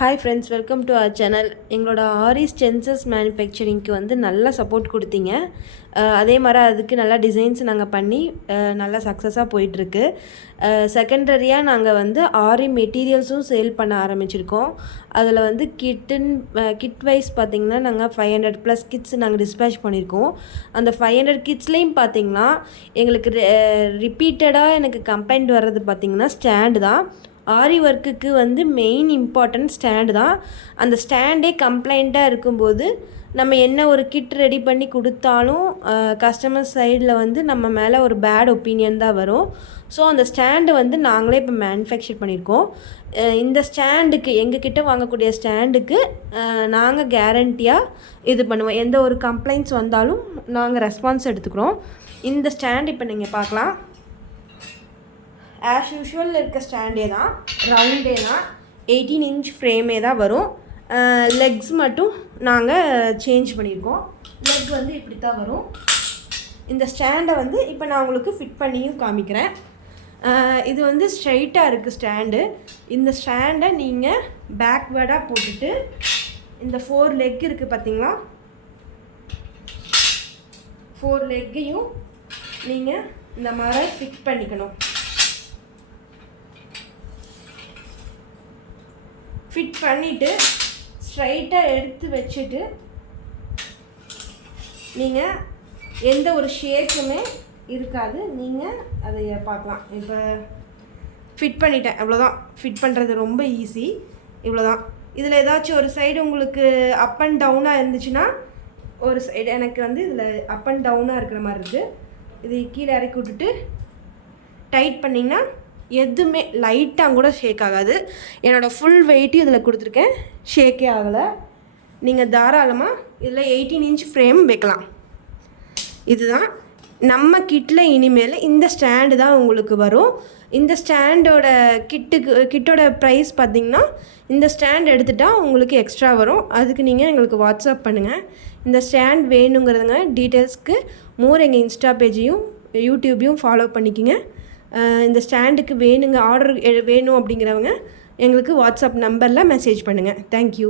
Hi friends, welcome to our channel. எங்களோட ஆரி ஸ்டென்சஸ் மேனுஃபேக்சரிங்க்கு வந்து நல்லா சப்போர்ட் கொடுத்தீங்க. அதே மாதிரி அதுக்கு நல்லா டிசைன்ஸ் நாங்கள் பண்ணி நல்லா சக்ஸஸாக போயிட்டுருக்கு. செகண்டரியாக நாங்கள் வந்து ஆரி மெட்டீரியல்ஸும் சேல் பண்ண ஆரம்பிச்சிருக்கோம். அதில் வந்து கிட் வைஸ் பார்த்திங்கன்னா நாங்கள் 500+ கிட்ஸ் நாங்கள் டிஸ்பேச் பண்ணியிருக்கோம். அந்த 500 கிட்ஸ்லேயும் பார்த்திங்கன்னா எங்களுக்கு ரிப்பீட்டடாக எனக்கு கம்ப்ளைண்ட் வர்றது பார்த்திங்கன்னா ஸ்டாண்டு தான். ஆரி ஒர்க்குக்கு வந்து மெயின் இம்பார்ட்டன்ட் ஸ்டாண்டு தான். அந்த ஸ்டாண்டே கம்ப்ளைண்ட்டாக இருக்கும்போது நம்ம என்ன ஒரு கிட் ரெடி பண்ணி கொடுத்தாலும் கஸ்டமர் சைடில் வந்து நம்ம மேலே ஒரு பேட் ஒப்பீனியன் தான் வரும். ஸோ அந்த ஸ்டாண்டு வந்து நாங்களே இப்போ மேனுஃபேக்சர் பண்ணியிருக்கோம். இந்த ஸ்டாண்டுக்கு எங்ககிட்ட வாங்கக்கூடிய ஸ்டாண்டுக்கு நாங்கள் கேரண்டியாக இது பண்ணுவோம். எந்த ஒரு கம்ப்ளைண்ட்ஸ் வந்தாலும் நாங்கள் ரெஸ்பான்ஸ் எடுத்துக்கிறோம். இந்த ஸ்டாண்ட் இப்போ நீங்கள் பார்க்கலாம். ஆஸ் யூஷுவல் இருக்க ஸ்டாண்டே தான், ரவுண்டே தான், 18 இன்ச் ஃப்ரேமே தான் வரும். லெக்ஸ் மட்டும் நாங்கள் சேஞ்ச் பண்ணியிருக்கோம். லெக் வந்து இப்படி தான் வரும். இந்த ஸ்டாண்டை வந்து இப்போ நான் உங்களுக்கு ஃபிட் பண்ணியும் காமிக்கிறேன். இது வந்து ஸ்ட்ரைட்டாக இருக்குது ஸ்டாண்டு. இந்த ஸ்டாண்டை நீங்கள் பேக்வேர்டாக போட்டுட்டு இந்த 4 லெக் இருக்குது பார்த்தீங்களா, 4 லெக்கையும் நீங்கள் இந்த மாதிரி ஃபிட் பண்ணிக்கணும். ஃபிட் பண்ணிவிட்டு ஸ்ட்ரைட்டாக எடுத்து வச்சுட்டு நீங்கள் எந்த ஒரு ஷேக்குமே இருக்காது. நீங்கள் அதை பார்க்கலாம். இப்போ ஃபிட் பண்ணிட்டேன், அவ்வளோதான். ஃபிட் பண்ணுறது ரொம்ப ஈஸி, இவ்வளோதான். இதில் ஏதாச்சும் ஒரு சைடு உங்களுக்கு அப் அண்ட் டவுனாக இருந்துச்சுன்னா, ஒரு சைடு எனக்கு வந்து இதில் அப் அண்ட் டவுனாக இருக்கிற மாதிரி இருக்குது. இது கீழே இறக்கி விட்டுட்டு டைட் பண்ணிங்கன்னா எதுவுமே லைட்டாக கூட ஷேக் ஆகாது. என்னோடய ஃபுல் வெயிட்டும் இதில் கொடுத்துருக்கேன், ஷேக்கே ஆகலை. நீங்கள் தாராளமாக இதில் 18 இன்ச் ஃப்ரேம் வைக்கலாம். இதுதான் நம்ம கிட்டில். இனிமேல் இந்த ஸ்டாண்டு தான் உங்களுக்கு வரும். இந்த ஸ்டாண்டோட கிட்டோட ப்ரைஸ் பார்த்திங்கன்னா, இந்த ஸ்டாண்ட் எடுத்துட்டால் உங்களுக்கு எக்ஸ்ட்ரா வரும். அதுக்கு நீங்கள் எங்களுக்கு வாட்ஸ்அப் பண்ணுங்கள். இந்த ஸ்டாண்ட் வேணுங்கிறதுங்க டீட்டெயில்ஸ்க்கு எங்கள் இன்ஸ்டா பேஜையும் யூடியூப்பையும் ஃபாலோ பண்ணிக்கோங்க. இந்த ஸ்டாண்டுக்கு ஆர்டர் வேணும் அப்படிங்கிறவங்க எங்களுக்கு வாட்ஸ்அப் நம்பரில் மெசேஜ் பண்ணுங்கள். தேங்க்யூ.